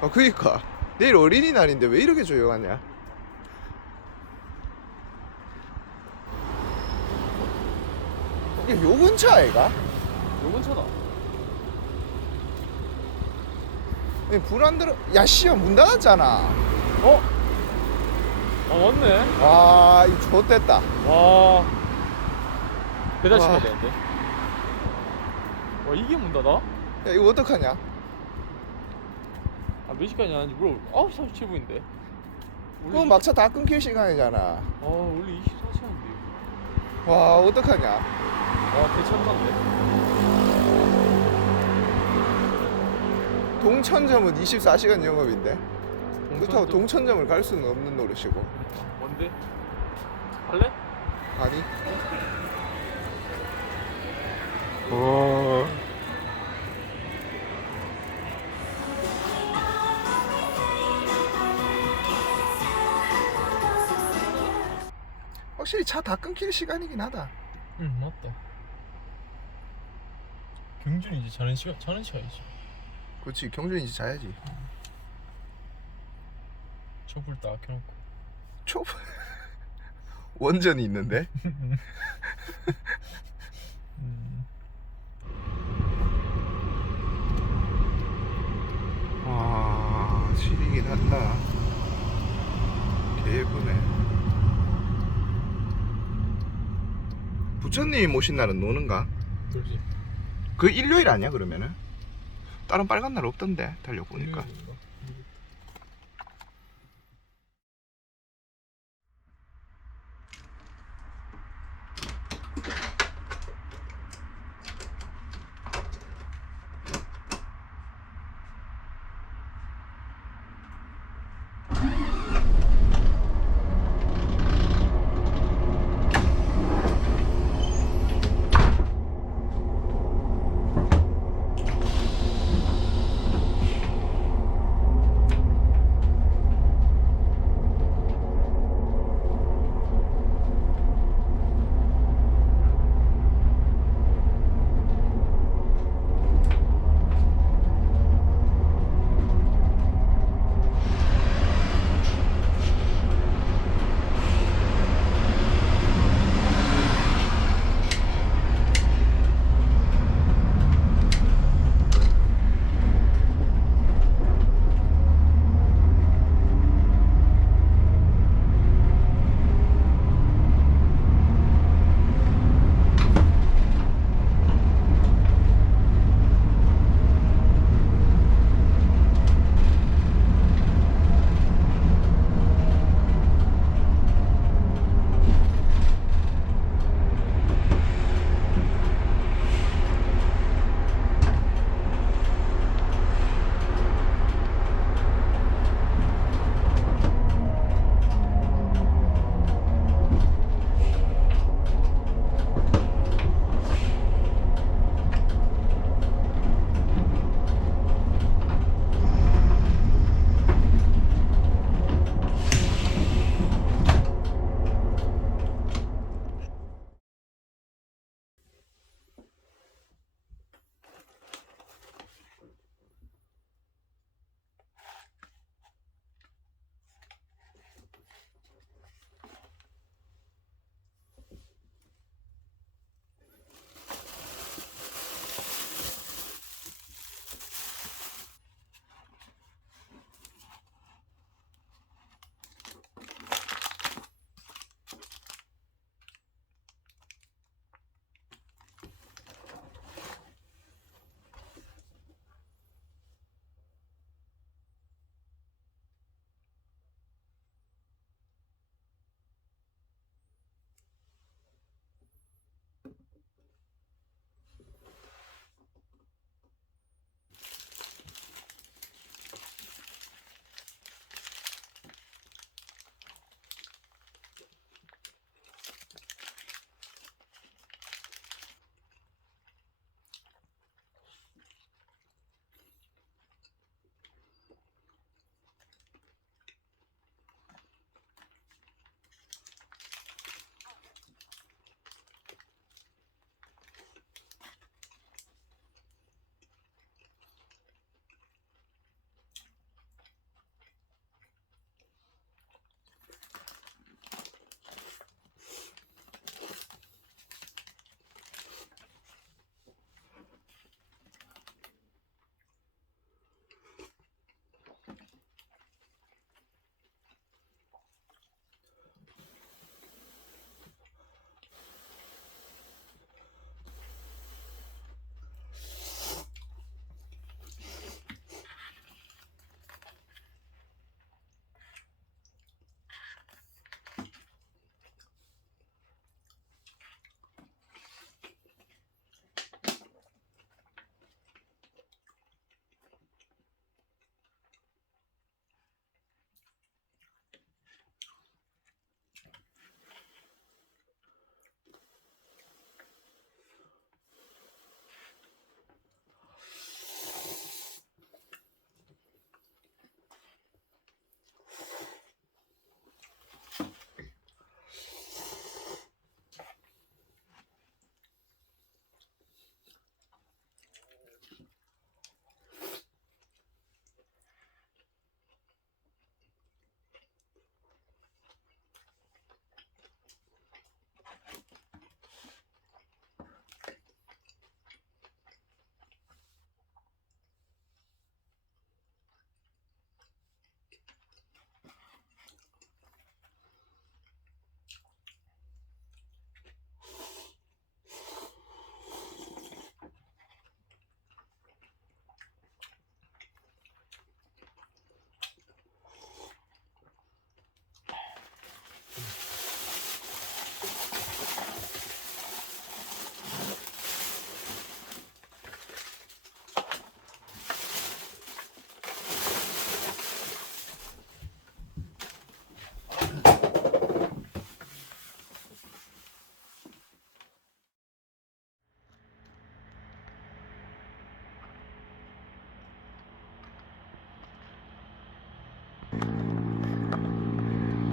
아 그니까 내일 어린이날인데 왜 이렇게 조용하냐. 이게 요 근처 아이가? 요 근처다. 불 안 들어. 야 씨야 문 닫았잖아. 어? 아 맞네. 와 이거 좋댔다. 와 배달 시켜야 와. 되는데. 와 이게 문 닫아? 야 이거 어떡하냐. 아 몇 시까지 하는지 물어. 9시 37분인데. 그거 막차 다 끊길 시간이잖아. 아 원래 24시간인데. 와 어떡하냐. 와 대참사인데. 동천점은 24시간 영업인데 그렇다고 동천점을 갈 수는 없는 노릇이고. 뭔데? 갈래? 아니. 어. 확실히 차 다 끊길 시간이긴 하다. 응 맞다. 경준이 이제 자는 시간이지. 그렇지 경준이 이제 자야지. 촛불 딱 켜놓고. 초 원전이 있는데. 와 지리긴 한다. 개 예쁘네. 부처님 오신 날은 노는가? 그렇지. 그 일요일 아니야 그러면은? 다른 빨간 날 없던데 달려보니까.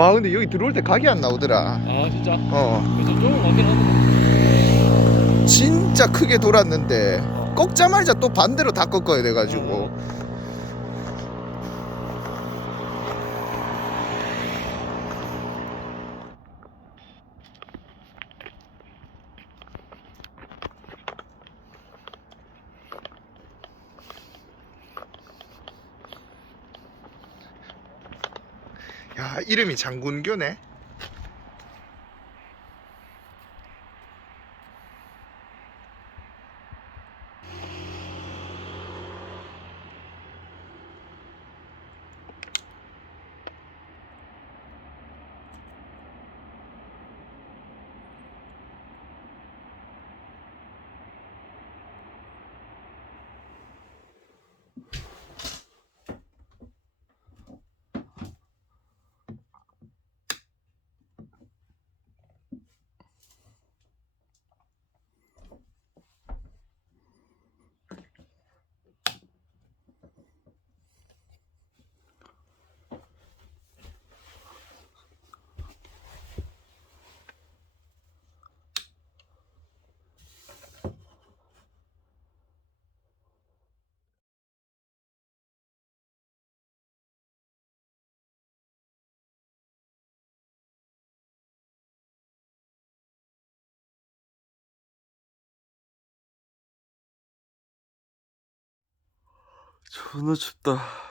와 근데 여기 들어올 때 각이 안 나오더라. 아 진짜? 어 그래서 좀 가긴 하더라. 진짜 크게 돌았는데 꺾자마자 또 반대로 다 꺾어야 돼가지고. 야 이름이 장군교네. 존나 춥다.